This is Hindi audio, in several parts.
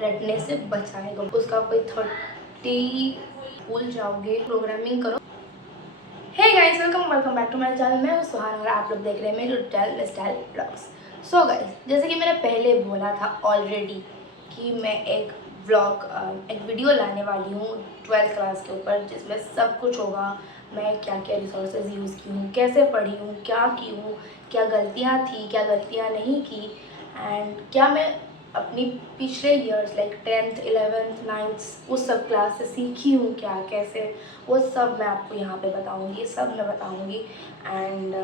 रटने से बचाएगा। उसका कोई 30 भूल जाओगे। प्रोग्रामिंग करो। Hey guys, welcome back to my channel. मैं हूं सुहान और आप लोग देख रहे हैं मेरे channel style blogs. So guys, जैसे कि मैंने पहले बोला था ऑलरेडी कि मैं एक एक वीडियो लाने वाली हूँ 12th क्लास के ऊपर, जिसमें सब कुछ होगा। मैं क्या क्या रिसोर्सेज यूज़ की हूँ, कैसे पढ़ी हूँ, क्या की हूँ, क्या गलतियाँ थी, क्या गलतियाँ नहीं की, एंड क्या मैं अपनी पिछले years like 10th 11th 9th उस सब क्लास से सीखी हूँ, क्या कैसे, वो सब मैं आपको यहाँ पे बताऊँगी, सब मैं बताऊँगी। एंड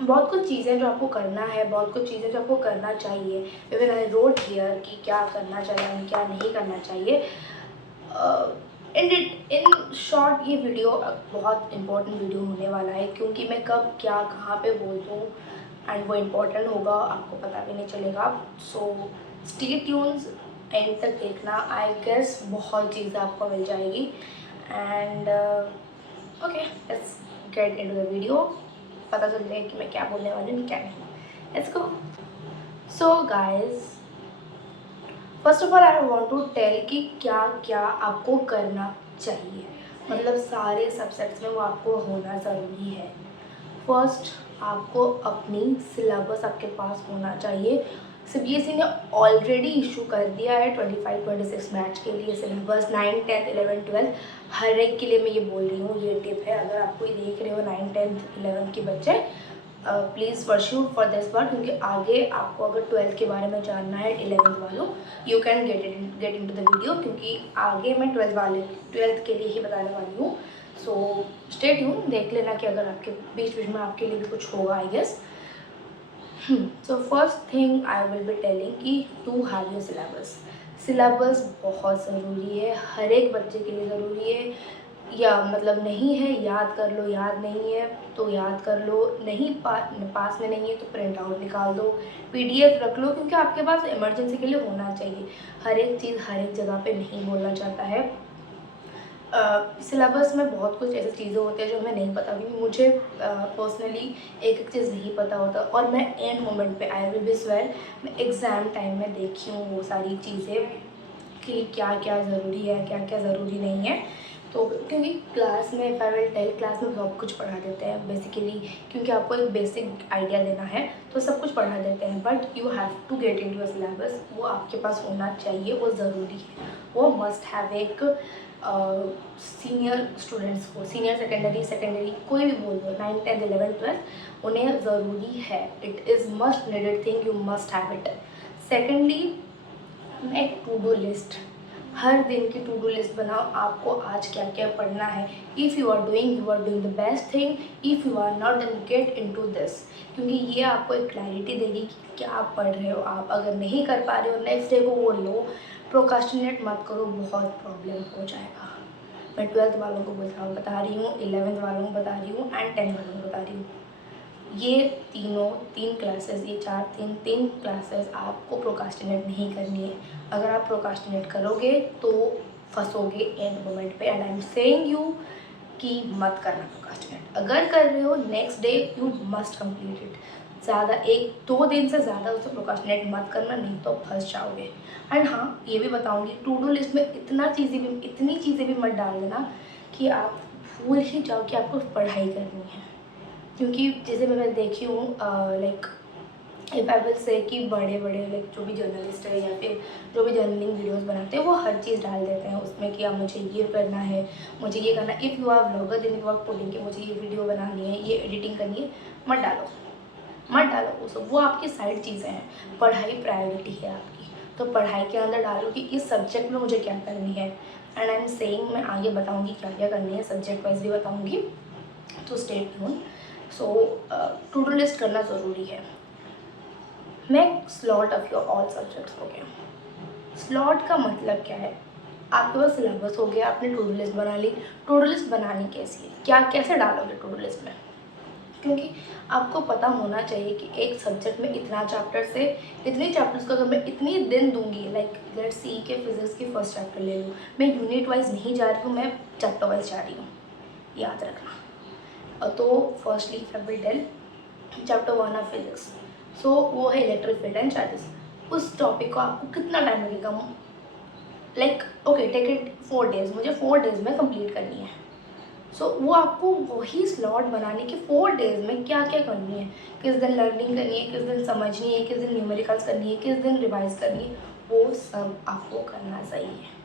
बहुत कुछ चीज़ें जो आपको करना है, बहुत कुछ चीज़ें जो आपको करना चाहिए। इवन आई रोट हियर कि क्या करना चाहिए, क्या नहीं करना चाहिए। इन शॉर्ट ये वीडियो बहुत इंपॉर्टेंट वीडियो होने वाला है, क्योंकि मैं कब क्या कहाँ पे बोल दूँ एंड वो इम्पोर्टेंट होगा, आपको पता भी नहीं चलेगा। सो स्टे ट्यून्स, एंड तक देखना। आई गेस बहुत चीज़ें आपको मिल जाएगी। And okay, let's get into the video. पता चल जाए कि मैं क्या बोलने वाली हूँ, क्या नहीं। Let's go. So guys, first of all I want to tell कि क्या क्या आपको करना चाहिए। मतलब सारे सब्जेक्ट्स में वो आपको होना ज़रूरी है। फर्स्ट, आपको अपनी सिलेबस आपके पास होना चाहिए। सीबीएसई ने ऑलरेडी इशू कर दिया है 25-26 बैच के लिए syllabus. 9th 10th 11th 12th हर एक के लिए मैं ये बोल रही हूँ, ये टिप है। अगर आप कोई देख रहे हो 9th 10th 11th के बच्चे, प्लीज़ परस्यू फॉर दिस बार, क्योंकि आगे आपको अगर 12th के बारे में जानना है 11th वालों, you can get into the video, क्योंकि आगे मैं 12th के लिए ही बताने वाली हूँ। सो स्टे ट्यून, देख लेना कि अगर आपके बीच बीच में आपके लिए भी कुछ होगा I guess. So first thing I will be telling कि to have your syllabus. Syllabus बहुत ज़रूरी है, हर एक बच्चे के लिए ज़रूरी है। या मतलब नहीं है याद कर लो, याद नहीं है तो याद कर लो, नहीं पास में नहीं है तो प्रिंट आउट निकाल दो, पीडीएफ रख लो, क्योंकि आपके पास इमरजेंसी के लिए होना चाहिए। हर एक चीज़ हर एक जगह पे नहीं बोलना चाहता है। सिलेबस में बहुत कुछ ऐसी चीज़ें होती हैं जो हमें नहीं पता, क्योंकि मुझे पर्सनली एक एक चीज़ नहीं पता होता, और मैं एंड मोमेंट पे आई विल बी स्वेयर, मैं एग्ज़ाम टाइम में देखी हूँ वो सारी चीज़ें कि क्या क्या ज़रूरी है, क्या क्या ज़रूरी नहीं है। तो क्योंकि क्लास में if I will tell, class में बहुत कुछ पढ़ा देते हैं बेसिकली, क्योंकि आपको एक बेसिक आइडिया देना है तो सब कुछ पढ़ा देते हैं, but you have to get into your syllabus. वो आपके पास होना चाहिए, वो ज़रूरी है, वो मस्ट हैव। एक सीनियर स्टूडेंट्स को, सीनियर सेकेंडरी कोई भी बोल दो, 9th 10th 11th 12th, उन्हें ज़रूरी है। It is must needed thing, you must have it. Secondly, make to do list. हर दिन की टू डू लिस्ट बनाओ, आपको आज क्या क्या पढ़ना है। If you are doing the best thing, if you are not, then get into this, क्योंकि ये आपको एक क्लैरिटी देगी कि क्या आप पढ़ रहे हो। आप अगर नहीं कर पा रहे हो, नेक्स्ट डे को वो लो। प्रोकास्टिनेट मत करो, बहुत प्रॉब्लम हो जाएगा। मैं 12th वालों को बता रही हूँ, 11th वालों को बता रही हूँ, एंड 10th वालों को बता रही हूँ। ये तीन क्लासेस, ये तीन क्लासेस आपको प्रोकास्टिनेट नहीं करनी है। अगर आप प्रोकास्टिनेट करोगे तो फंसोगे एंड मोमेंट पे, and I am saying you कि मत करना प्रोकास्टिनेट। अगर कर रहे हो, next day you must complete it. ज़्यादा 1-2 दिन से ज़्यादा उसे प्रोकास्टिनेट मत करना, नहीं तो फंस जाओगे। एंड हाँ, ये भी बताऊँगी, टू डू लिस्ट में इतनी चीज़ें भी मत डाल देना कि आप भूल ही जाओ कि आपको पढ़ाई करनी है। क्योंकि जैसे मैं देखी हूँ like if I will say कि बड़े बड़े लाइक जो भी जर्नलिस्ट है या फिर जो भी जर्नलिंग वीडियोस बनाते हैं, वो हर चीज़ डाल देते हैं उसमें कि अब मुझे ये करना है, मुझे ये करना है। If you are blogger, then you are putting कि मुझे ये वीडियो बनानी है, ये एडिटिंग करनी है। मत डालो, मत डालो वो सब, वो आपकी साइड चीज़ें हैं। पढ़ाई प्रायोरिटी है आपकी, तो पढ़ाई के अंदर डालो कि इस सब्जेक्ट में मुझे क्या करनी है। एंड आई एम सेइंग, मैं आगे बताऊँगी क्या क्या करनी है, सब्जेक्ट वाइज भी बताऊँगी, तो stay tune. So to do list करना ज़रूरी है। Make slot of your all subjects हो गया। स्लॉट का मतलब क्या है? आपके पास सिलेबस हो गया, आपने टू डू लिस्ट बना ली। टू डू लिस्ट बनानी कैसी है, क्या कैसे डालोगे टू डू लिस्ट में? क्योंकि आपको पता होना चाहिए कि एक सब्जेक्ट में इतना चैप्टर से इतने चैप्टर्स को अगर मैं इतनी दिन दूंगी, लाइक लेट्स सी के फिजिक्स की फर्स्ट चैप्टर ले लूँ, मैं यूनिट वाइज नहीं जा रही हूँ, मैं चैप्टर वाइज जा रही हूँ, याद रखना। तो firstly I will tell chapter 1 of physics. So वो है इलेक्ट्रिक फील्ड एंड चार्जेस। उस टॉपिक को आपको कितना टाइम लगेगा, like okay take it 4 days, मुझे 4 डेज़ में कंप्लीट करनी है। सो वो आपको वही स्लॉट बनाने के 4 डेज़ में क्या क्या करनी है, किस दिन लर्निंग करनी है, किस दिन समझनी है, किस दिन न्यूमेरिकल्स करनी है, किस दिन रिवाइज करनी है, वो सब आपको करना चाहिए।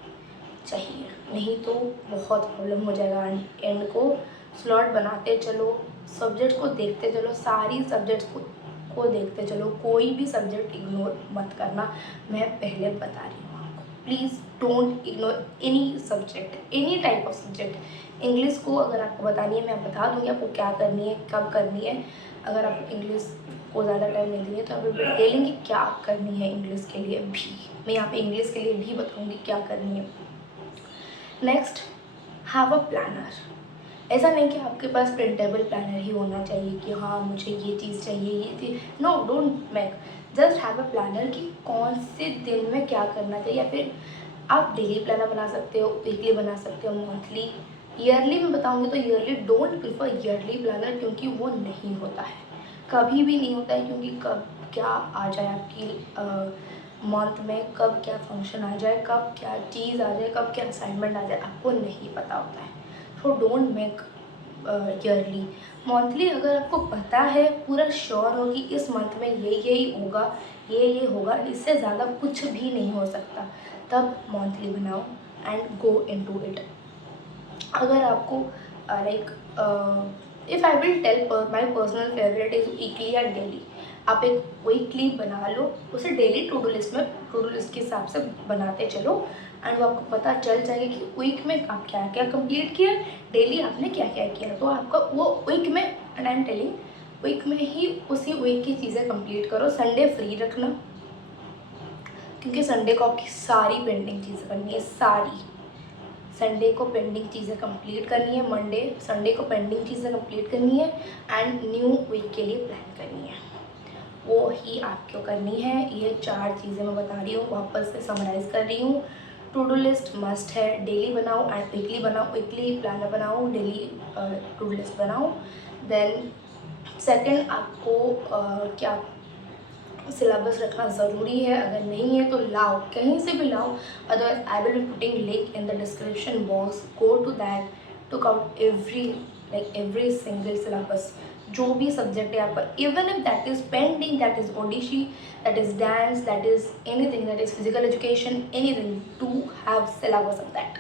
नहीं तो बहुत प्रॉब्लम हो जाएगा एंड को। स्लॉट बनाते चलो, सब्जेक्ट को देखते चलो, सारी सब्जेक्ट्स को देखते चलो, कोई भी सब्जेक्ट इग्नोर मत करना, मैं पहले बता रही हूँ आपको। Please don't ignore any subject, any type of subject. English को अगर आपको बतानी है, मैं बता दूँगी आपको क्या करनी है, कब करनी है। अगर आप इंग्लिश को ज़्यादा टाइम नहीं देंगे तो आप डिटेलिंग क्या करनी है इंग्लिश के लिए भी, मैं यहाँ पे इंग्लिश के लिए भी बताऊँगी क्या करनी है। Next, have a planner. ऐसा नहीं कि आपके पास प्रिंटेबल प्लानर ही होना चाहिए कि हाँ मुझे ये चीज़ चाहिए, ये चीज़, no don't make, just have a planner कि कौन से दिन में क्या करना चाहिए। या फिर आप डेली प्लानर बना सकते हो, वीकली बना सकते हो, मंथली, ईयरली में बताऊँगी तो yearly don't prefer yearly planner, क्योंकि वो नहीं होता है, कभी भी नहीं होता है। क्योंकि कब क्या आ जाए आपकी मंथ में, कब क्या फंक्शन आ जाए, कब क्या चीज़ आ जाए, कब क्या असाइनमेंट आ जाए, आपको नहीं पता होता है। So don't make yearly. Monthly अगर आपको पता है, पूरा श्योर हो कि इस मंथ में यही होगा, ये होगा, इससे ज़्यादा कुछ भी नहीं हो सकता, तब मंथली बनाओ एंड गो इनटू इट। अगर आपको like if I will tell my personal favourite is weekly and daily. आप एक वीकली बना लो, उसे डेली टू डू लिस्ट में, टू डू लिस्ट के हिसाब से बनाते चलो एंड वो आपको पता चल जाएगा कि वीक में आप क्या क्या कंप्लीट किया, डेली आपने क्या क्या किया। तो आपका वो वीक में, and I am telling week में ही उसी वीक की चीज़ें कंप्लीट करो। संडे फ्री रखना, क्योंकि संडे को आपकी सारी पेंडिंग चीज़ें करनी है, सारी। संडे को पेंडिंग चीज़ें कंप्लीट करनी है, मंडे संडे को पेंडिंग चीज़ें कंप्लीट करनी है एंड न्यू वीक के लिए प्लान करनी है, वो ही आपको करनी है। ये 4 चीज़ें मैं बता रही हूँ, वापस से समराइज़ कर रही हूँ। टू डू लिस्ट मस्ट है, डेली बनाओ एंड वीकली बनाओ, वीकली प्लानर बनाओ, डेली टू डू लिस्ट बनाओ। देन सेकंड, आपको क्या सिलेबस रखना ज़रूरी है, अगर नहीं है तो लाओ, कहीं से भी लाओ, otherwise I will be putting link in the description box, go to that, took out every single syllabus, जो भी सब्जेक्ट है आपका, even if that is pending, that is Odissi, that is dance, that is anything, that is physical education, anything, to have syllabus of that.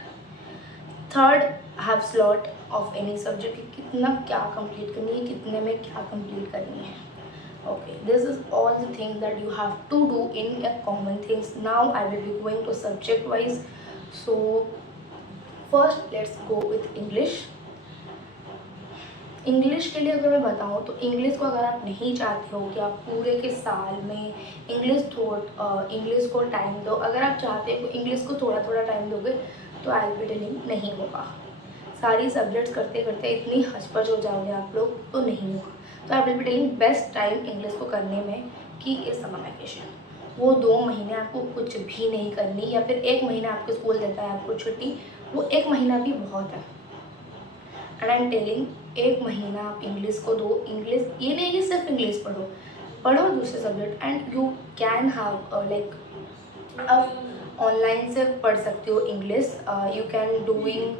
Third, have slot of any subject, कितना क्या कंप्लीट करनी है, कितने में क्या कंप्लीट करनी है। Okay, this is all the things that you have to do in a common things. Now I will be going to subject wise. So first let's go with English. English के लिए अगर मैं बताऊँ तो इंग्लिश को अगर आप नहीं चाहते हो कि आप पूरे के साल में इंग्लिश को टाइम दो, अगर आप चाहते हो इंग्लिश को थोड़ा थोड़ा टाइम दोगे तो आई विल बी टेलिंग नहीं होगा। सारी सब्जेक्ट्स करते करते इतनी हचपच हो जाओगे आप लोग तो नहीं होगा। तो आई will be telling best time English को करने में कि इस समर वैकेशन, वो 2 महीने आपको कुछ भी नहीं करनी, या फिर 1 महीना आपको स्कूल देता है आपको छुट्टी, वो 1 महीना भी बहुत है। एंड आई एम टेलिंग 1 महीना आप इंग्लिश को दो। इंग्लिश ये नहीं कि सिर्फ इंग्लिश पढ़ो दूसरे subject, and you can have like आप ऑनलाइन से पढ़ सकते हो English, you can doing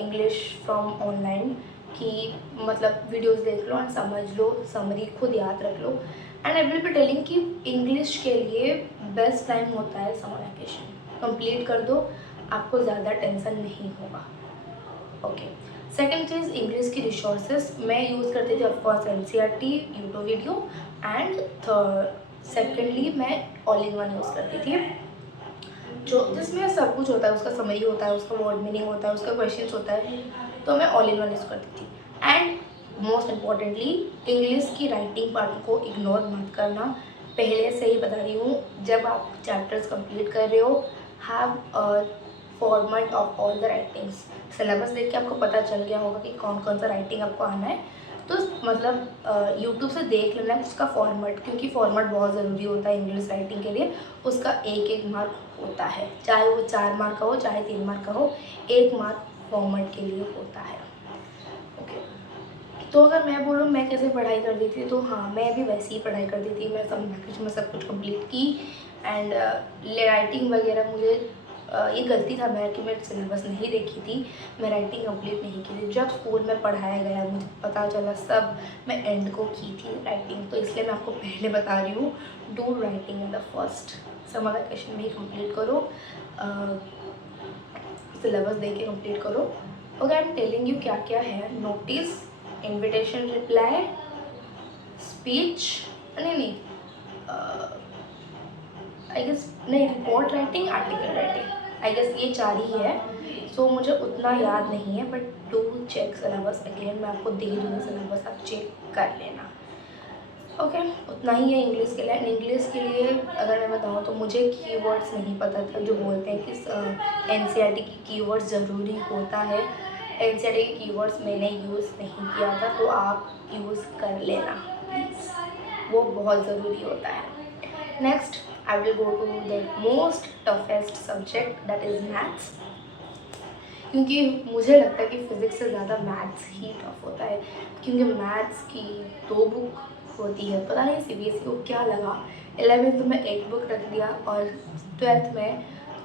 English from online, कि मतलब वीडियोस देख लो एंड समझ लो, समरी खुद याद रख लो। And I will be telling कि इंग्लिश के लिए बेस्ट टाइम होता है समर वैकेशन, कंप्लीट कर दो, आपको ज़्यादा टेंशन नहीं होगा। ओके, सेकेंड चीज़, इंग्लिश की रिसोर्सेज मैं यूज़ करती थी of course NCERT YouTube video, and secondly मैं ऑल इन वन यूज़ करती थी, जो जिसमें सब कुछ होता है, उसका समरी होता है, उसका वर्ड मीनिंग होता है, उसका क्वेश्चंस होता है, तो मैं ऑल इन वन यूज़ करती थी। एंड मोस्ट इम्पॉर्टेंटली इंग्लिश की राइटिंग पार्ट को इग्नोर मत करना, पहले से ही बता रही हूँ, जब आप चैप्टर्स कंप्लीट कर रहे हो, have a format of all the writings. Syllabus देख के आपको पता चल गया होगा कि कौन कौन सा राइटिंग आपको आना है, तो मतलब यूट्यूब से देख लेना है उसका फॉर्मेट, क्योंकि फॉर्मेट बहुत ज़रूरी होता है इंग्लिश राइटिंग के लिए। उसका 1-1 मार्क होता है, चाहे वो 4 मार्क का हो, चाहे 3 मार्क का हो, 1 मार्क फॉर्मेट के लिए होता है। ओके, तो अगर मैं बोलूँ मैं कैसे पढ़ाई करती थी, तो हाँ मैं भी वैसे ही पढ़ाई करती थी। मैं सब में सब कुछ कंप्लीट की एंड राइटिंग वगैरह मुझे ये गलती था मैं कि मैं सिलेबस नहीं देखी थी, मैं राइटिंग कंप्लीट नहीं की थी। जब स्कूल में पढ़ाया गया मुझे पता चला सब मैं एंड को की थी राइटिंग, तो इसलिए मैं आपको पहले बता रही हूँ, do writing in the first summer vacation में ही कंप्लीट करो, सिलेबस दे के कंप्लीट करो। Okay, I am telling you क्या क्या है। नोटिस, इन्विटेशन रिप्लाई, स्पीच, नहीं आई गेस नहीं, report writing, article writing, I guess ये 4 ही है। सो मुझे उतना याद नहीं है, but do check syllabus again, मैं आपको दे दूँगी सिलेबस, आप चेक कर लेना। ओके, उतना ही है इंग्लिश के लिए। इंग्लिश के लिए अगर मैं बताऊँ तो मुझे कीवर्ड्स नहीं पता था, जो बोलते हैं कि एनसीईआरटी की कीवर्ड्स ज़रूरी होता है। एनसीईआरटी के कीवर्ड्स मैंने यूज़ नहीं किया था, तो आप यूज़ कर लेना प्लीज़, वो बहुत ज़रूरी होता है। Next I will go to the most toughest subject, that is maths, क्योंकि मुझे लगता है कि फिज़िक्स से ज़्यादा मैथ्स ही टफ होता है, क्योंकि मैथ्स की 2 बुक होती है। पता नहीं सीबीएसई को क्या लगा, 11th में 1 बुक रख दिया और 12th में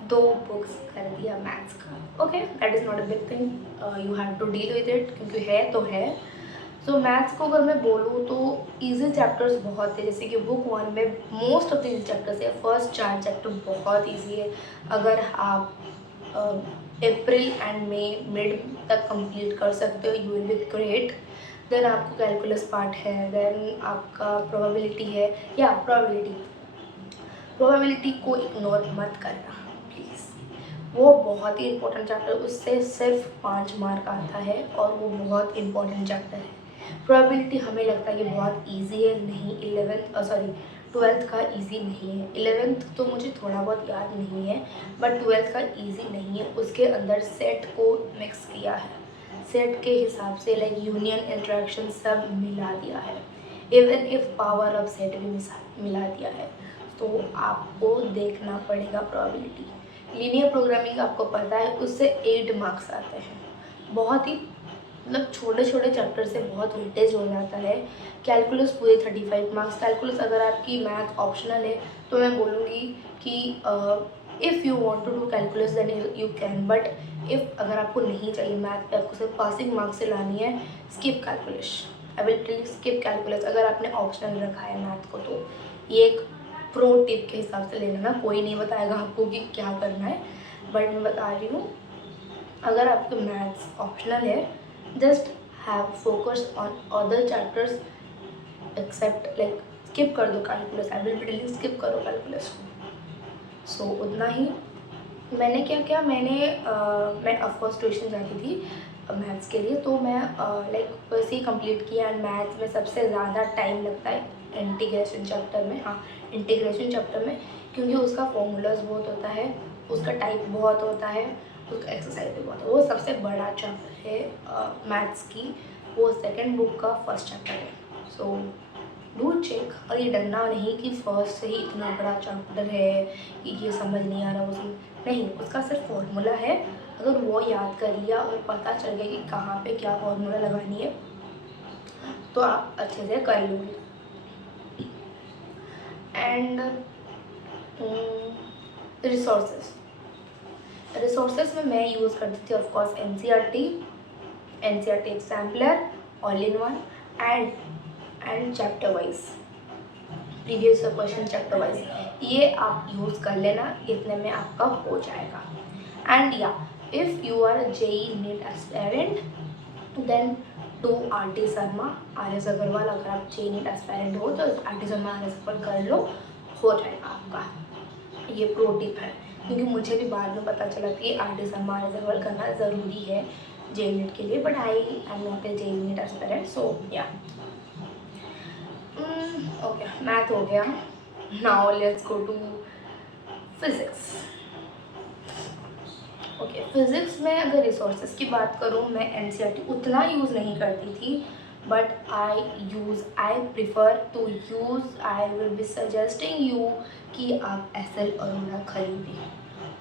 2 बुक्स कर दिया मैथ्स का। Okay, that is not a big thing, you have to deal with it, क्योंकि है तो है। सो मैथ्स को अगर मैं बोलूँ तो ईजी चैप्टर्स बहुत थे, जैसे कि बुक 1 में most of the easy chapters है। फर्स्ट 4 चैप्टर बहुत ईजी है, अगर आप अप्रैल एंड मई मिड तक कंप्लीट कर सकते हो, you will be great. Then आपको कैलकुलस पार्ट है, देन आपका प्रोबेबिलिटी है, या प्रोबेबिलिटी को इग्नोर मत करना प्लीज़, वो बहुत ही इंपॉर्टेंट चैप्टर, उससे सिर्फ 5 मार्क आता है और वो बहुत इंपॉर्टेंट चैप्टर है। प्रोबेबिलिटी हमें लगता है कि बहुत इजी है, नहीं 12th का इजी नहीं है। 11th तो मुझे थोड़ा बहुत याद नहीं है, बट 12th का इजी नहीं है, उसके अंदर सेट को मिक्स किया है, सेट के हिसाब से लाइक यूनियन इंट्रैक्शन सब मिला दिया है, even if power of set भी मिला दिया है, तो आपको देखना पड़ेगा प्रोबेबिलिटी। लीनियर प्रोग्रामिंग आपको पता है, उससे 8 मार्क्स आते हैं, बहुत ही मतलब छोटे छोटे चैप्टर से बहुत वेटेज हो जाता है। कैलकुलस पूरे 35 मार्क्स। कैलकुलस अगर आपकी मैथ ऑप्शनल है तो मैं बोलूँगी कि if you want to do calculus then you can, but if अगर आपको नहीं चाहिए मैथ पे, आपको सिर्फ पासिंग मार्क्स से लानी है, skip calculus, I will tell skip calculus अगर आपने ऑप्शनल रखा है मैथ को। तो ये एक प्रो टिप के हिसाब से लेना ना, कोई नहीं बताएगा आपको कि क्या करना है, बट मैं बता रही हूँ अगर आपके मैथ्स ऑप्शनल है, just have focus on other chapters except like skip कर दो calculus, I will tell skip करो कैलकुलस को। सो उतना ही मैंने क्या किया, मैं ऑफकोर्स ट्यूशन जाती थी मैथ्स के लिए, तो मैं लाइक वैसे ही कंप्लीट किया। एंड मैथ्स में सबसे ज़्यादा टाइम लगता है इंटीग्रेशन चैप्टर में, हाँ इंटीग्रेशन चैप्टर में, क्योंकि उसका फॉर्मूलाज बहुत होता है, उसका टाइप बहुत होता है, उसका एक्सरसाइज भी बहुत है, वो सबसे बड़ा चैप्टर है मैथ्स की, वो सेकेंड बुक का फर्स्ट चैप्टर है। सो डू चेक, और ये डरना नहीं कि फर्स्ट से ही इतना बड़ा चैप्टर है कि ये समझ नहीं आ रहा, वो नहीं, उसका सिर्फ फॉर्मूला है, अगर वो याद कर लिया और पता चल गया कि कहाँ पे क्या फॉर्मूला लगानी है तो आप अच्छे से कर लोगे। एंड रिसोर्सेज में मैं यूज़ करती थी of course NCERT exemplar, all in one, and chapter wise, previous question chapter wise, ये आप यूज़ कर लेना, इतने में आपका हो जाएगा। एंड या if you are JEE NEET aspirant then do RT Sharma, RS. Agarwal, अगर आप जेई नीट एस्पायरेंट हो तो आरटी शर्मा, आर.एस. अग्रवाल कर लो, हो जाएगा आपका। ये प्रो टिप है, क्योंकि मुझे भी बाद में पता चला कि आरटी शर्मा, आर.एस. अग्रवाल करना ज़रूरी है जेई नीट के लिए, but I am not a JEE NEET aspirant, so या ओके, मैथ हो गया। Now let's go to physics. Okay, physics में अगर रिसोर्सेज की बात करूँ, मैं एनसीईआरटी उतना यूज़ नहीं करती थी, but I prefer to use, I will be suggesting you कि आप एस.एल. अरोड़ा खरीदें,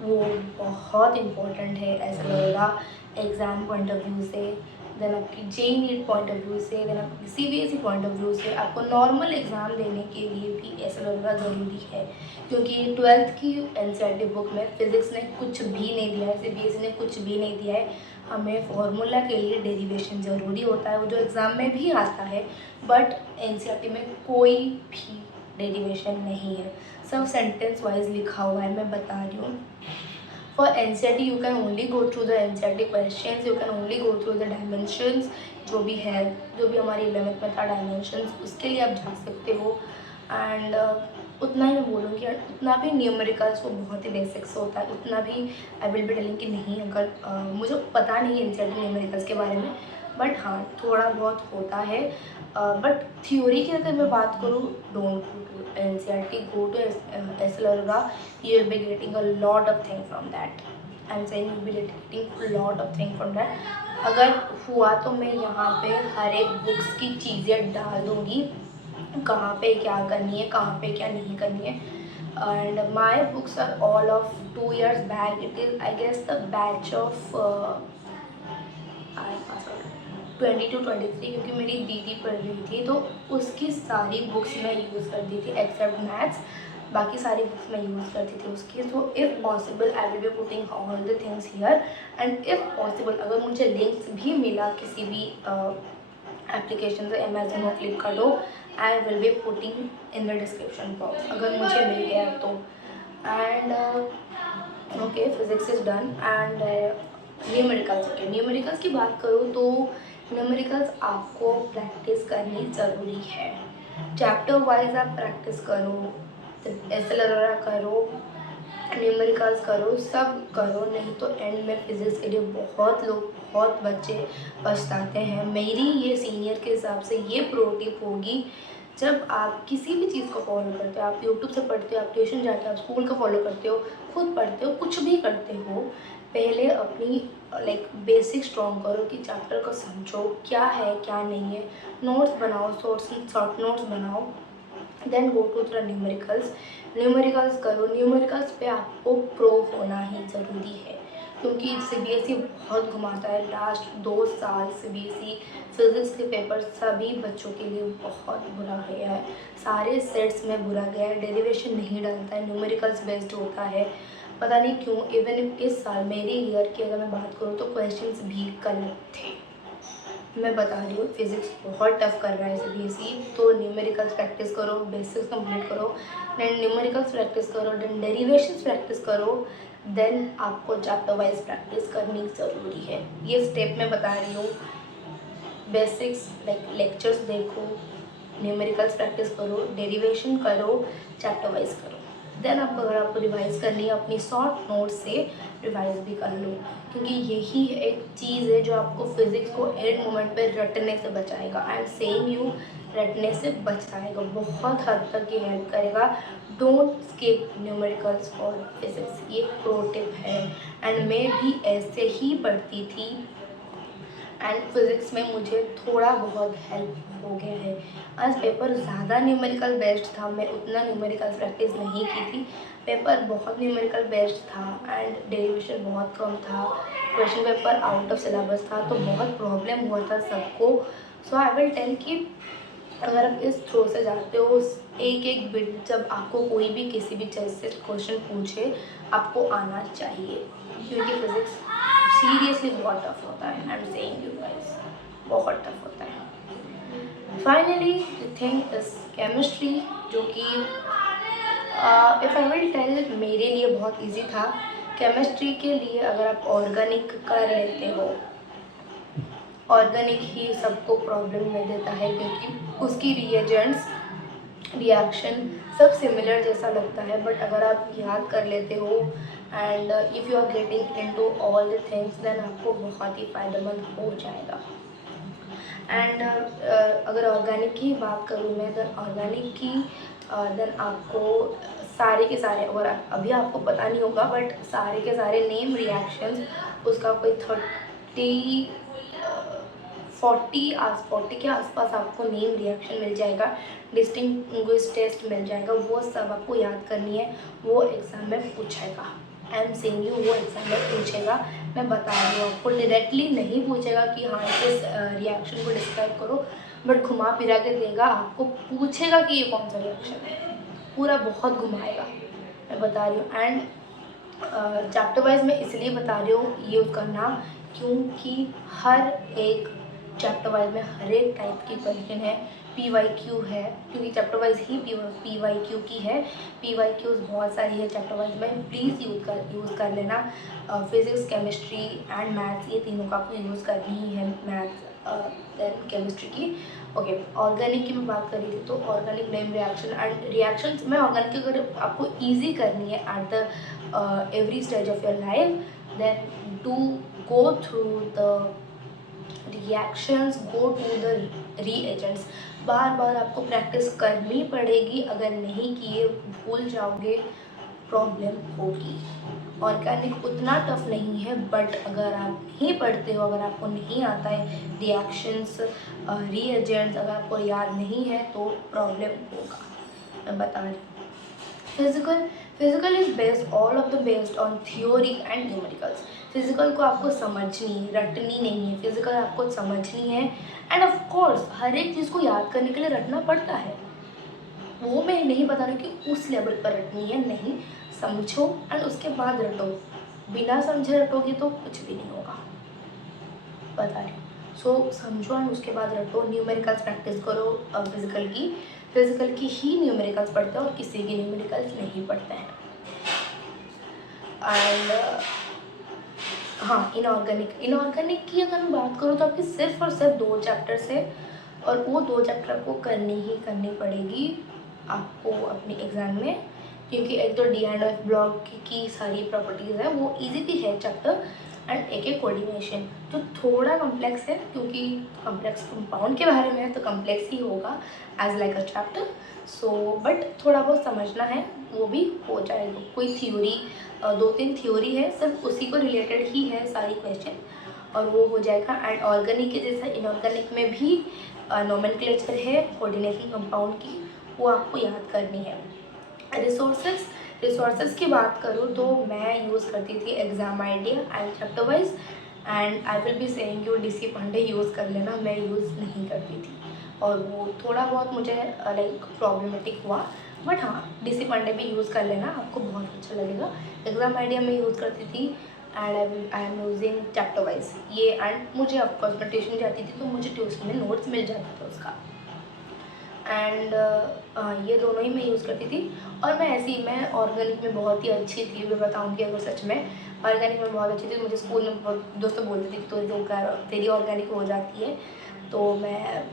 वो बहुत इम्पोर्टेंट है SL. Arora exam point of view से। देन आपकी JEE NEET point of view से, देन आपकी सीबीएसई पॉइंट ऑफ व्यू से आपको नॉर्मल एग्ज़ाम देने के लिए भी एसएलआर ज़रूरी है, क्योंकि 12th की एनसीईआरटी बुक में फिज़िक्स ने कुछ भी नहीं दिया है, सीबीएसई ने कुछ भी नहीं दिया है। हमें फॉर्मूला के लिए डेरिवेशन ज़रूरी होता है, वो जो एग्ज़ाम में भी आता है, बट एनसीईआरटी में कोई भी डेरिवेशन नहीं है, सब सेंटेंस वाइज लिखा हुआ है। मैं बता रही हूँ, for NCERT you can only go through the NCERT questions, you can only go through the dimensions, जो भी है, जो भी हमारी 11th में था डायमेंशंस, उसके लिए आप जा सकते हो। एंड उतना ही मैं बोलूँगी, उतना भी न्यूमेरिकल्स वो बहुत ही बेसिक्स होता है, उतना भी आई विल बी टेलिंग कि नहीं, अगर मुझे पता नहीं है NCERT न्यूमेरिकल्स के बारे में, बट हाँ थोड़ा बहुत होता है। बट थ्योरी की अगर मैं बात करूँ, don't go to NCERT, go to SLR, you will be getting a lot of thing from that. I'm saying you will be getting lot of thing from that. अगर हुआ तो मैं यहाँ पे हर एक बुक्स की चीज़ें डाल दूँगी, कहाँ पे क्या करनी है, कहाँ पे क्या नहीं करनी है। And my books are all of 2 years back. It is I guess the batch of 22-23, क्योंकि मेरी दीदी पढ़ रही थी तो उसकी सारी बुक्स मैं यूज़ करती थी एक्सेप्ट मैथ्स, बाकी सारी बुक्स मैं यूज़ करती थी उसकी। तो if possible I will be putting all the things here, and if possible अगर मुझे लिंक्स भी मिला किसी भी एप्लीकेशन से, अमेजन हो, फ्लिपकार्ट हो, आई will be putting in the description box अगर मुझे मिल गया तो। And okay, physics is done. And numericals, okay, numericals की बात करूँ तो न्यूमेरिकल्स आपको प्रैक्टिस करनी ज़रूरी है। चैप्टर वाइज आप प्रैक्टिस करो, एसएलआर करो, न्यूमेरिकल्स करो, सब करो, नहीं तो एंड में फिज़िक्स के लिए बहुत लोग, बहुत बच्चे पछताते हैं। मेरी ये सीनियर के हिसाब से ये प्रो टिप होगी, जब आप किसी भी चीज़ को फॉलो करते हो, आप यूट्यूब से पढ़ते हो, आप ट्यूशन जाते हो, आप स्कूल का फॉलो करते हो, खुद पढ़ते हो, कुछ भी करते हो, पहले अपनी लाइक बेसिक स्ट्रॉन्ग करो कि चैप्टर को समझो क्या है क्या नहीं है, नोट्स बनाओ, शॉर्ट नोट्स बनाओ, then go to the numericals करो। न्यूमेरिकल्स पे आपको प्रो होना ही ज़रूरी है, क्योंकि सीबीएसई बहुत घुमाता है। लास्ट 2 साल सीबीएसई फिज़िक्स के पेपर सभी बच्चों के लिए बहुत बुरा गया है, सारे सेट्स में बुरा गया है, डेरिवेशन नहीं डालता है, न्यूमेरिकल्स बेस्ड होता है, पता नहीं क्यों। इवन इस साल मेरे ईयर की अगर मैं बात करूँ तो क्वेश्चंस भी गलत थे। मैं बता रही हूँ, फिज़िक्स बहुत टफ कर रहा है सीबीएसई, तो न्यूमेरिकल्स प्रैक्टिस करो, बेसिक्स कंप्लीट करो, देन न्यूमेरिकल्स प्रैक्टिस करो, देन डेरिवेशंस प्रैक्टिस करो, देन आपको चैप्टर वाइज प्रैक्टिस करनी ज़रूरी है। ये स्टेप मैं बता रही हूँ, बेसिक्स लाइक लेक्चर्स देखो, न्यूमेरिकल्स प्रैक्टिस करो, डेरिवेशन करो, चैप्टर वाइज करो, देन आपको अगर आपको रिवाइज़ करनी है अपनी शॉर्ट नोट से रिवाइज़ भी कर लो, क्योंकि यही एक चीज़ है जो आपको फिज़िक्स को एंड मोमेंट पे रटने से बचाएगा। आई एम सेइंग यू, रटने से बचाएगा, बहुत हद तक ये हेल्प करेगा। Don't skip numericals for physics, ये प्रो टिप है। एंड मैं भी ऐसे ही पढ़ती थी, एंड फिज़िक्स में मुझे थोड़ा बहुत हेल्प हो गया है। आज पेपर ज़्यादा न्यूमेरिकल बेस्ड था, मैं उतना न्यूमेरिकल प्रैक्टिस नहीं की थी, पेपर बहुत न्यूमेरिकल बेस्ड था एंड डेरिवेशन बहुत कम था, question paper out of syllabus था, तो बहुत प्रॉब्लम हुआ था सबको। सो आई विल टेल कि अगर आप इस थ्रो से जाते हो, एक एक बिट जब आपको कोई भी किसी भी चीज़ से क्वेश्चन पूछे, आपको आना चाहिए, क्योंकि फिज़िक्स सीरियसली बहुत टफ होता है। I am saying you guys, बहुत टफ होता है। Finally the thing is chemistry, जो कि इफ़ आई विल टेल मेरे लिए बहुत इजी था। केमिस्ट्री के लिए अगर आप ऑर्गेनिक कर लेते हो, ऑर्गेनिक ही सबको प्रॉब्लम में देता है, क्योंकि उसकी रिएजेंट्स, रिएक्शन सब सिमिलर जैसा लगता है, बट अगर आप याद कर लेते हो and if you are getting into all the things, then आपको बहुत ही फ़ायदेमंद हो जाएगा। एंड अगर ऑर्गेनिक की बात करूँ मैं, देन ऑर्गेनिक की देन आपको सारे के सारे, और अभी आपको पता नहीं होगा, बट सारे के सारे नेम रिएक्शंस, उसका कोई 40 के आसपास आपको नेम रिएक्शन मिल जाएगा, डिस्टिंग्विश टेस्ट मिल जाएगा, वो सब आपको याद करनी है, वो एग्ज़ाम में पूछेगा। आई एम सेइंग यू, वो एग्ज़ाम में पूछेगा, मैं बता रही हूँ आपको, डायरेक्टली नहीं पूछेगा कि हाँ इस रिएक्शन को डिस्क्राइब करो, बट घुमा फिरा के देगा आपको, पूछेगा कि ये कौन सा रिएक्शन है, पूरा बहुत घुमाएगा, मैं बता रही हूँ। एंड चैप्टर वाइज मैं इसलिए बता रही हूँ ये करना, क्योंकि हर एक चैप्टर वाइज में हर एक टाइप की क्वेश्चन है, PYQ है, क्योंकि चैप्टर वाइज ही PYQ की है। PYQs बहुत सारी है चैप्टर वाइज में, प्लीज़ यूज़ कर लेना। फिज़िक्स, केमिस्ट्री एंड मैथ्स, ये तीनों का आपको यूज़ करनी ही है, मैथ्स देन केमिस्ट्री की। ओके, ऑर्गेनिक की मैं बात कर रही थी, तो organic name reaction and reactions में ऑर्गेनिक की अगर आपको ईजी करनी है at the every stage of your life, then do go through the reactions, go to the reagents। बार बार आपको प्रैक्टिस करनी पड़ेगी, अगर नहीं किए भूल जाओगे प्रॉब्लम होगी। ऑर्गेनिक उतना टफ नहीं है, बट अगर आप नहीं पढ़ते हो, अगर आपको नहीं आता है रिएक्शंस, रीएजेंट्स अगर आपको याद नहीं है तो प्रॉब्लम होगा, मैं बता रही हूँ। Physical is based all of the based on theory and numericals. Physical को आपको समझनी, रटनी नहीं है, फिजिकल आपको समझनी है। एंड ऑफ कोर्स हर एक चीज़ को याद करने के लिए रटना पड़ता है, वो मैं नहीं बता रही कि उस लेवल पर रटनी है, नहीं, समझो एंड उसके बाद रटो। बिना समझे रटोगे तो कुछ भी नहीं होगा, बता रही हूँ। सो समझो एंड उसके बाद रटो। न्यूमेरिकल्स प्रैक्टिस करो फिजिकल की ही न्यूमेरिकल्स पढ़ते हैं और किसी की न्यूमेरिकल्स नहीं पढ़ते हैं। एंड हाँ, इनऑर्गेनिक की अगर मैं बात करूँ तो आपकी सिर्फ और सिर्फ 2 चैप्टर्स है, और वो 2 चैप्टर आपको करनी पड़ेगी आपको अपने एग्ज़ाम में, क्योंकि एक तो डी एंड एफ ब्लॉक की सारी प्रॉपर्टीज़ है, वो इजी भी है चैप्टर, एंड एक कोऑर्डिनेशन जो थोड़ा कॉम्प्लेक्स है, क्योंकि कॉम्प्लेक्स कंपाउंड के बारे में है तो कॉम्प्लेक्स ही होगा as like a chapter. So but थोड़ा बहुत समझना है, वो भी हो जाएगा। कोई थ्योरी 2-3 थ्योरी है, सिर्फ उसी को रिलेटेड ही है सारी क्वेश्चन, और वो हो जाएगा। एंड ऑर्गेनिक के जैसा इनऑर्गेनिक में भी नोमेनक्लेचर है कोऑर्डिनेशन कंपाउंड की, वो आपको याद करनी है। रिसोर्सेज की बात करूँ तो मैं यूज़ करती थी exam idea and chapter wise, and I will be saying you DC Pandey use कर लेना, मैं यूज़ नहीं करती थी, और वो थोड़ा बहुत मुझे लाइक प्रॉब्लमेटिक हुआ, बट हाँ DC पांडे भी यूज़ कर लेना, आपको बहुत अच्छा लगेगा। एग्ज़ाम आइडिया में यूज़ करती थी, and I am using chapter wise ये, एंड मुझे ऑफकोर्स मैं ट्यूशन जाती थी तो मुझे ट्यूशन में नोट्स मिल जाता था उसका, एंड ये दोनों ही मैं यूज़ करती थी। और मैं ऑर्गेनिक में बहुत ही अच्छी थी, मैं बताऊँगी अगर सच में ऑर्गेनिक में बहुत अच्छी थी। मुझे स्कूल में बहुत दोस्तों बोलती थी तेरी ऑर्गेनिक हो जाती है, तो मैं,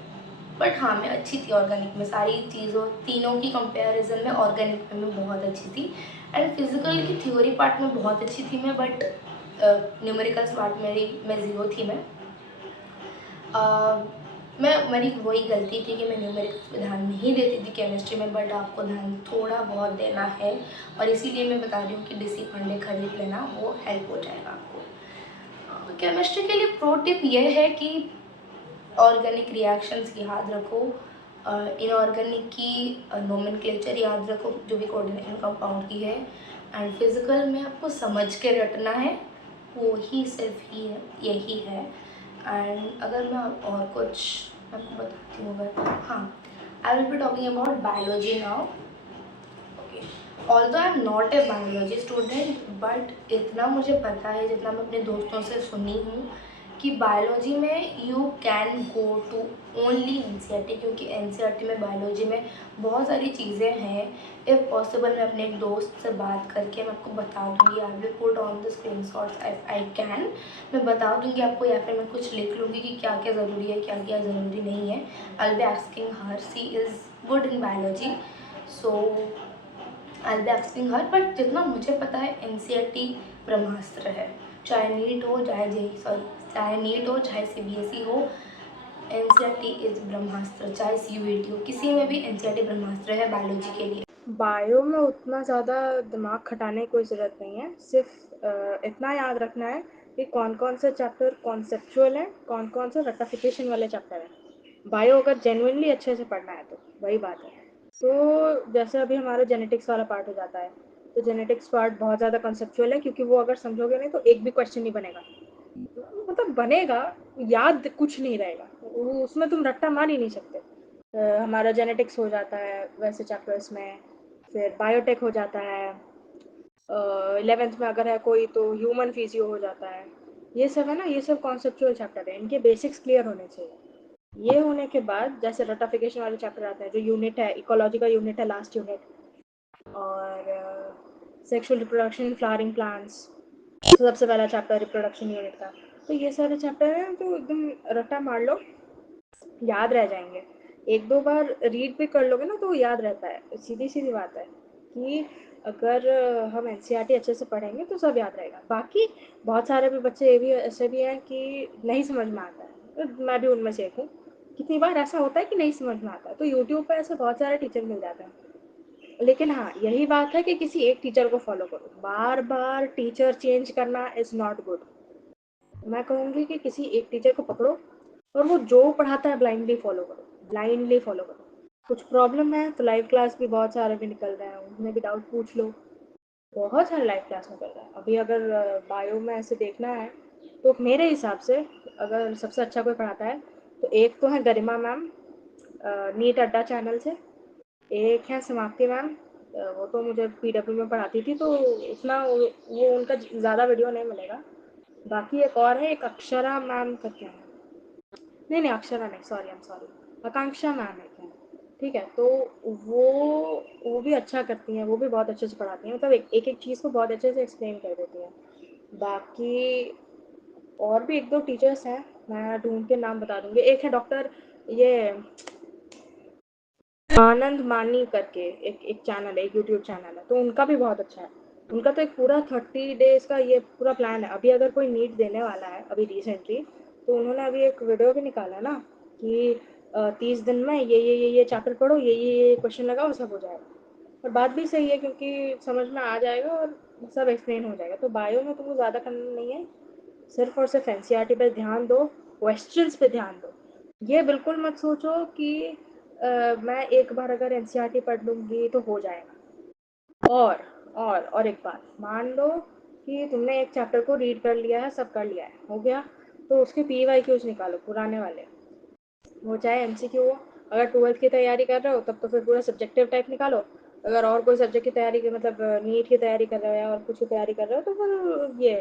बट हाँ मैं अच्छी थी ऑर्गेनिक में, सारी चीज़ों तीनों की कंपैरिजन में ऑर्गेनिक में मैं बहुत अच्छी थी। एंड फिजिकल की थ्योरी पार्ट में बहुत अच्छी थी मैं, बट न्यूमेरिकल्स पार्ट मैं ज़ीरो थी मैं। मेरी वही गलती थी कि मैं न्यूमेरिक्स पे ध्यान नहीं देती थी केमिस्ट्री में, बट आपको ध्यान थोड़ा बहुत देना है, और इसीलिए मैं बता रही हूँ कि DC पांडे खरीद लेना, वो हेल्प हो जाएगा आपको। केमिस्ट्री के लिए प्रो टिप ये है कि ऑर्गेनिक रिएक्शंस याद रखो, इनऑर्गेनिक की नोमेनक्लेचर याद रखो जो भी कोऑर्डिनेशन कंपाउंड की है, एंड फिजिकल में आपको समझ के रटना है, वो ही सिर्फ ही है, यही है। एंड अगर मैं और कुछ आपको बताती हूँ, अगर हाँ, आई will be talking about biology now. Although I am not A biology student, but इतना मुझे पता है, जितना मैं अपने दोस्तों से सुनी हूँ, कि बायोलॉजी में you can go to only NCERT, क्योंकि NCERT में बायोलॉजी में बहुत सारी चीज़ें हैं। इफ़ पॉसिबल मैं अपने एक दोस्त से बात करके मैं आपको बता दूँगी, I will put on the screen shots if I can, मैं बता दूँगी आपको, या फिर मैं कुछ लिख लूँगी कि क्या क्या ज़रूरी है, क्या क्या ज़रूरी नहीं है। I will be asking her, she is good in biology, so I will be asking her. But जितना मुझे पता है NCERT ब्रह्मास्त्र है, चाहे नीट हो चाहे नीट हो चाहे CBSE हो, NCERT इज़ ब्रह्मास्त्र, चाहे CUET हो, किसी में भी NCERT ब्रह्मास्त्र है बायोलॉजी के लिए। बायो में उतना ज़्यादा दिमाग खटाने की कोई ज़रूरत नहीं है, सिर्फ इतना याद रखना है कि कौन कौन से चैप्टर कॉन्सेप्चुअल हैं, कौन कौन से रट्टाफिकेशन वाले चैप्टर हैं। बायो अगर जेन्युइनली अच्छे से पढ़ना है तो वही बात है। तो जैसे अभी हमारा जेनेटिक्स वाला पार्ट हो जाता है, तो जेनेटिक्स पार्ट बहुत ज़्यादा कंसेप्चुअल है, क्योंकि वो अगर समझोगे नहीं तो एक भी क्वेश्चन नहीं बनेगा, मतलब बनेगा, याद कुछ नहीं रहेगा, उसमें तुम रट्टा मार ही नहीं सकते। हमारा जेनेटिक्स हो जाता है वैसे चैप्टर्स में, फिर बायोटेक हो जाता है, 11th में अगर है कोई तो ह्यूमन फिजियो हो जाता है। ये सब है ना, ये सब कॉन्सेप्चुअल चैप्टर है, इनके बेसिक्स क्लियर होने चाहिए। ये होने के बाद जैसे रटाफिकेशन वाले चैप्टर आते हैं, जो यूनिट है इकोलॉजी का यूनिट है, लास्ट यूनिट, और sexual reproduction in flowering plants, सबसे पहला चैप्टर रिप्रोडक्शन यूनिट का। तो ये सारे चैप्टर हैं तो एकदम रट्टा मार लो, याद रह जाएंगे। एक दो बार रीड भी कर लोगे ना तो याद रहता है, सीधी सीधी बात है कि अगर हम एनसीईआरटी अच्छे से पढ़ेंगे तो सब याद रहेगा। बाकी बहुत सारे भी बच्चे ये भी ऐसे भी हैं कि नहीं समझ में आता है, तो मैं भी उनमें से एक हूँ। कितनी बार ऐसा होता है कि नहीं समझ में आता है, तो यूट्यूब पर ऐसे बहुत सारे टीचर मिल जाते हैं। लेकिन हाँ, यही बात है कि किसी एक टीचर को फॉलो करो, बार बार टीचर चेंज करना इज़ नॉट गुड। मैं कहूँगी कि किसी एक टीचर को पकड़ो और वो जो पढ़ाता है ब्लाइंडली फॉलो करो, ब्लाइंडली फॉलो करो। कुछ प्रॉब्लम है तो लाइव क्लास भी बहुत सारे भी निकल रहे हैं, उनमें भी डाउट पूछ लो। बहुत सारे लाइव क्लास निकल रहा है अभी। अगर बायो में ऐसे देखना है तो मेरे हिसाब से अगर सबसे अच्छा कोई पढ़ाता है तो एक तो है गरिमा मैम, नीट अड्डा चैनल से। एक है समाप्ति मैम, वो तो मुझे पीडब्ल्यू में पढ़ाती थी, तो उतना वो उनका ज़्यादा वीडियो नहीं मिलेगा। बाकी एक और है, एक अक्षरा मैम करके है, नहीं अक्षरा नहीं, sorry I am sorry, Akanksha ma'am है क्या, ठीक है। तो वो वो भी अच्छा करती हैं, वो भी बहुत अच्छे से पढ़ाती हैं, मतलब एक एक चीज़ को बहुत अच्छे से एक्सप्लेन कर देती हैं। बाकी और भी एक दो टीचर्स हैं, मैं ढूंढ के नाम बता दूंगी। एक है डॉक्टर ये आनंद मानी करके, एक एक चैनल है, एक यूट्यूब चैनल है, तो उनका भी बहुत अच्छा है। उनका तो एक पूरा 30 डेज का ये पूरा प्लान है। अभी अगर कोई नीट देने वाला है अभी रिसेंटली, तो उन्होंने अभी एक वीडियो भी निकाला ना कि 30 दिन में ये चैप्टर पढ़ो, ये क्वेश्चन लगाओ, सब हो जाएगा। और बात भी सही है, क्योंकि समझ में आ जाएगा और सब एक्सप्लेन हो जाएगा। तो बायो में तुमको ज़्यादा करना नहीं है, सिर्फ और सिर्फ एनसीईआरटी पे ध्यान दो, क्वेश्चंस पे ध्यान दो। ये बिल्कुल मत सोचो कि मैं एक बार अगर एनसीईआरटी पढ़ लूँगी तो हो जाएगा। और एक बात मान लो कि तुमने एक चैप्टर को रीड कर लिया है, सब कर लिया है, हो गया, तो उसके पीवाईक्यूज निकालो पुराने वाले, वो चाहे एमसीक्यू हो। अगर 12th की तैयारी कर रहे हो तब तो फिर पूरा सब्जेक्टिव टाइप निकालो। अगर और कोई सब्जेक्ट की तैयारी मतलब नीट की तैयारी कर रहे हो या और कुछ की तैयारी कर रहे हो तो फिर ये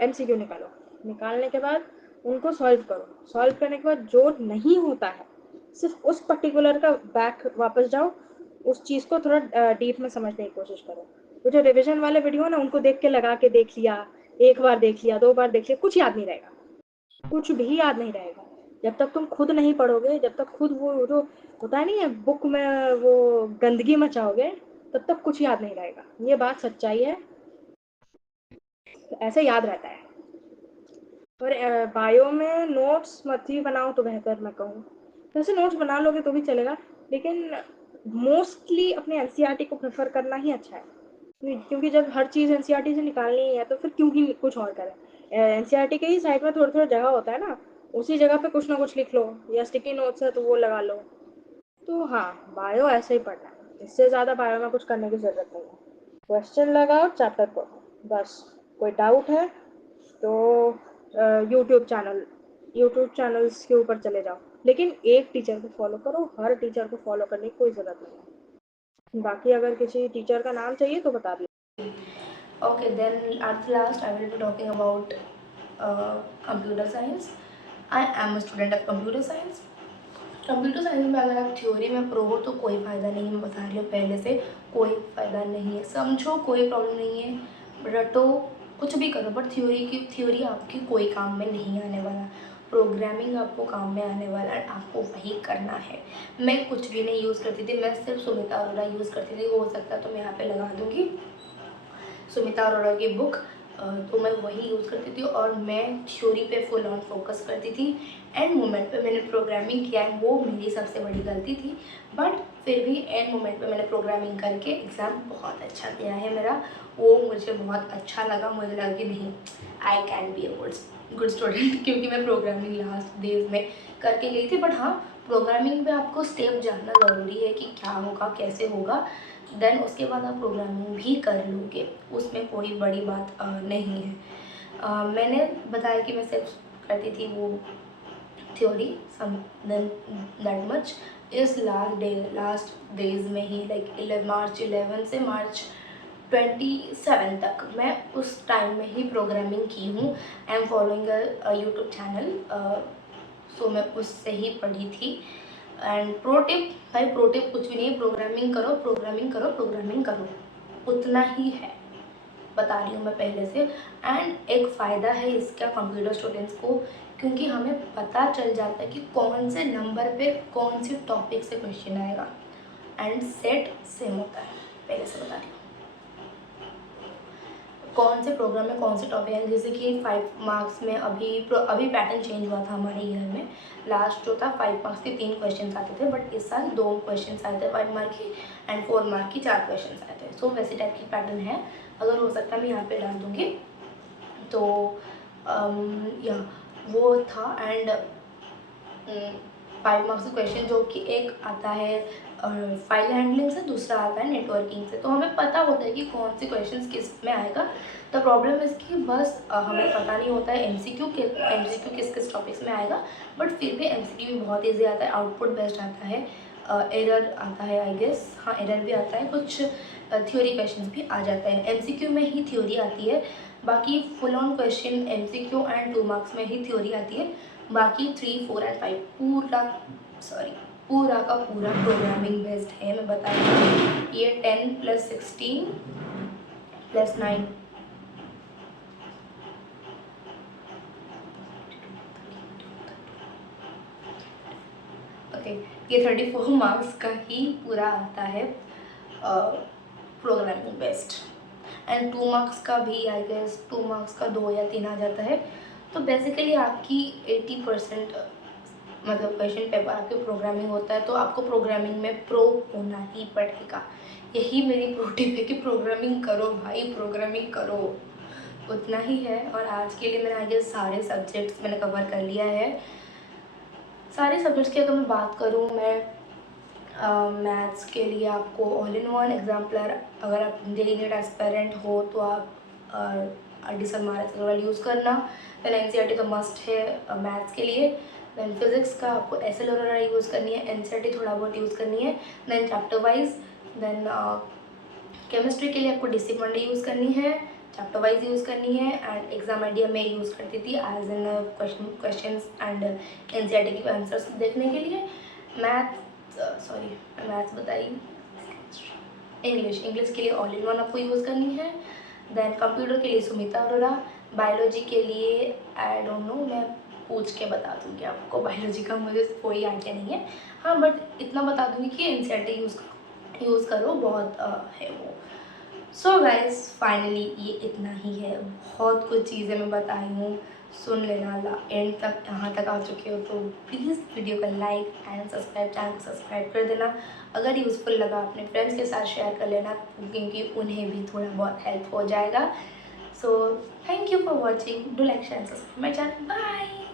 एमसीक्यू निकालो। निकालने के बाद उनको सॉल्व करो। सॉल्व करने के बाद जो नहीं होता है, सिर्फ उस पर्टिकुलर का बैक वापस जाओ, उस चीज़ को थोड़ा डीप में समझने की कोशिश करो। तो जो रिविजन वाले वीडियो है ना, उनको देख के लगा के देख लिया, एक बार देख लिया, 2 बार देख लिया, कुछ याद नहीं रहेगा, कुछ भी याद नहीं रहेगा। जब तक तुम खुद नहीं पढ़ोगे, जब तक खुद वो जो होता है नहीं है बुक में वो गंदगी मचाओगे, तब तक कुछ याद नहीं रहेगा। ये बात सच्चाई है, तो ऐसे याद रहता है। और बायो में नोट्स मत ही बनाओ तो बेहतर मैं कहूँ। वैसे नोट्स बना लोगे तो भी चलेगा, लेकिन मोस्टली अपने एनसीईआरटी को प्रेफर करना ही अच्छा है। क्योंकि जब हर चीज़ एनसीईआरटी से निकालनी ही है तो फिर क्यों ही कुछ और करें। एनसीईआरटी के ही साइड में थोड़ा थोड़ा जगह होता है ना, उसी जगह पे कुछ ना कुछ लिख लो, या स्टिकी नोट्स है तो वो लगा लो। तो हाँ, बायो ऐसे ही पढ़ना है, इससे ज़्यादा बायो में कुछ करने की ज़रूरत नहीं है। क्वेश्चन लगाओ, चैप्टर पढ़ो, बस। कोई डाउट है तो यूट्यूब चैनल्स के ऊपर चले जाओ, लेकिन एक टीचर को फॉलो करो, हर टीचर को फॉलो करने की कोई ज़रूरत नहीं है। बाकी अगर किसी टीचर का नाम चाहिए तो बता दिया। Okay, then at the last I will be talking about computer science. I am a student of computer science. Computer science में अगर आप थ्योरी में प्रो हो तो कोई फ़ायदा नहीं है, मैं बता रही हूँ पहले से, कोई फ़ायदा नहीं है। समझो, कोई प्रॉब्लम नहीं है, रटो, कुछ भी करो, बट थ्योरी आपकी कोई काम में नहीं आने वाला। प्रोग्रामिंग आपको काम में आने वाला है, आपको वही करना है। मैं कुछ भी नहीं यूज़ करती थी, मैं सिर्फ सुमिता अरोड़ा यूज़ करती थी। हो सकता है तो मैं यहाँ पे लगा दूँगी सुमिता अरोड़ा की बुक, तो मैं वही यूज़ करती थी और मैं थ्योरी पे फुल ऑन फोकस करती थी। एंड मोमेंट पे मैंने प्रोग्रामिंग किया है, वो मेरी सबसे बड़ी गलती थी, बट फिर भी एंड मोमेंट पे मैंने प्रोग्रामिंग करके एग्ज़ाम बहुत अच्छा दिया है मेरा। वो मुझे बहुत अच्छा लगा, मुझे लगा कि नहीं, I can be a good student क्योंकि मैं प्रोग्रामिंग लास्ट डेज में करके गई थी। बट हाँ, प्रोग्रामिंग पे आपको स्टेप जानना ज़रूरी है कि क्या होगा, कैसे होगा, देन उसके बाद आप प्रोग्रामिंग भी कर लोगे, उसमें कोई बड़ी बात नहीं है। मैंने बताया कि मैं सिर्फ करती थी वो थ्योरी सम दैट मच। इस लास्ट डेज में ही लाइक मार्च 11 से मार्च 27 तक मैं उस टाइम में ही प्रोग्रामिंग की हूँ। I am following a YouTube channel, so मैं उससे ही पढ़ी थी। एंड प्रो टिप, भाई प्रो टिप कुछ भी नहीं है, प्रोग्रामिंग करो प्रोग्रामिंग करो प्रोग्रामिंग करो, उतना ही है, बता रही हूँ मैं पहले से। एंड एक फ़ायदा है इसका कंप्यूटर स्टूडेंट्स को, क्योंकि हमें पता चल जाता है कि कौन से नंबर पे कौन सी टॉपिक से क्वेश्चन आएगा, एंड सेट सेम होता है, पहले से बता रही हूँ कौन से प्रोग्राम में कौन से टॉपिक है। जैसे कि 5 मार्क्स में अभी पैटर्न चेंज हुआ था हमारे ईयर में। लास्ट जो था 5 मार्क्स के 3 क्वेश्चन आते थे, बट इस साल 2 क्वेश्चन आए थे 5 मार्क की, एंड 4 मार्क की 4 क्वेश्चन आए थे। सो वैसे टाइप की पैटर्न है, अगर हो सकता है मैं यहाँ पे डाल दूँगी। तो या वो था। एंड 5 मार्क्स का क्वेश्चन जो कि एक आता है फाइल हैंडलिंग से, दूसरा आता है नेटवर्किंग से, तो हमें पता होता है कि कौन से क्वेश्चंस किस में आएगा। द प्रॉब्लम इसकी बस हमें पता नहीं होता है एमसीक्यू किस किस टॉपिक्स में आएगा, बट फिर भी एमसीक्यू भी बहुत ईजी आता है, आउटपुट बेस्ड आता है, एरर आता है आई गेस, हाँ एरर भी आता है, कुछ थ्योरी क्वेश्चंस भी आ जाता है। एमसीक्यू में ही थ्योरी आती है, बाकी full on question MCQ and 2 marks में ही थ्योरी आती है, बाकी 3, 4 एंड 5 पूरा का पूरा प्रोग्रामिंग बेस्ड है। मैं बता रही हूँ, ये 10 + 16 + 9 ओके, ये 34 मार्क्स का ही पूरा आता है प्रोग्रामिंग बेस्ड। एंड 2 मार्क्स का भी आई गेस 2 मार्क्स का 2 या 3 आ जाता है। तो बेसिकली आपकी 80% मतलब क्वेश्चन पेपर आपके प्रोग्रामिंग होता है, तो आपको प्रोग्रामिंग में प्रो होना ही पड़ेगा। यही मेरी प्रो टिप है कि प्रोग्रामिंग करो भाई, प्रोग्रामिंग करो, उतना ही है। और आज के लिए मैंने आई गेस सारे सब्जेक्ट्स मैंने कवर कर लिया है। सारे सब्जेक्ट्स की अगर मैं बात करूँ, मैं मैथ्स के लिए आपको ऑल इन वन एग्जाम्पलर, अगर आप डेली नीट एस्पेरेंट हो तो आप एडिसन मार्क्स यूज़ करना। देन एनसीईआरटी तो मस्ट है मैथ्स के लिए। देन फिजिक्स का आपको एसएल वगैरह यूज़ करनी है, एनसीईआरटी थोड़ा बहुत यूज़ करनी है, then chapter wise. Then chemistry के लिए आपको डिसिक मंडे यूज़ करनी है, चैप्टर वाइज यूज़ करनी है, एंड एग्जाम आइडिया में यूज़ करती थी as in question and NCERT के आंसर्स देखने के लिए। मैथ्स बताई, इंग्लिश के लिए ऑल इन वन आपको यूज़ करनी है। देन कंप्यूटर के लिए सुमिता अरोड़ा, बायोलॉजी के लिए आई डोंट नो, मैं पूछ के बता दूँगी आपको, बायोलॉजी का मुझे कोई आइडिया नहीं है, हाँ बट इतना बता दूँगी कि एनसीईआरटी यूज़ करो, बहुत है वो। सो गाइस फाइनली ये इतना ही है, बहुत कुछ चीज़ें मैं बताई हूँ, सुन लेना एंड तक, यहाँ तक आ चुके हो तो प्लीज़ वीडियो को लाइक एंड सब्सक्राइब, चैनल को सब्सक्राइब कर देना। अगर यूज़फुल लगा अपने फ्रेंड्स के साथ शेयर कर लेना, क्योंकि उन्हें भी थोड़ा बहुत हेल्प हो जाएगा। So thank you for watching, do like share subscribe my channel, bye.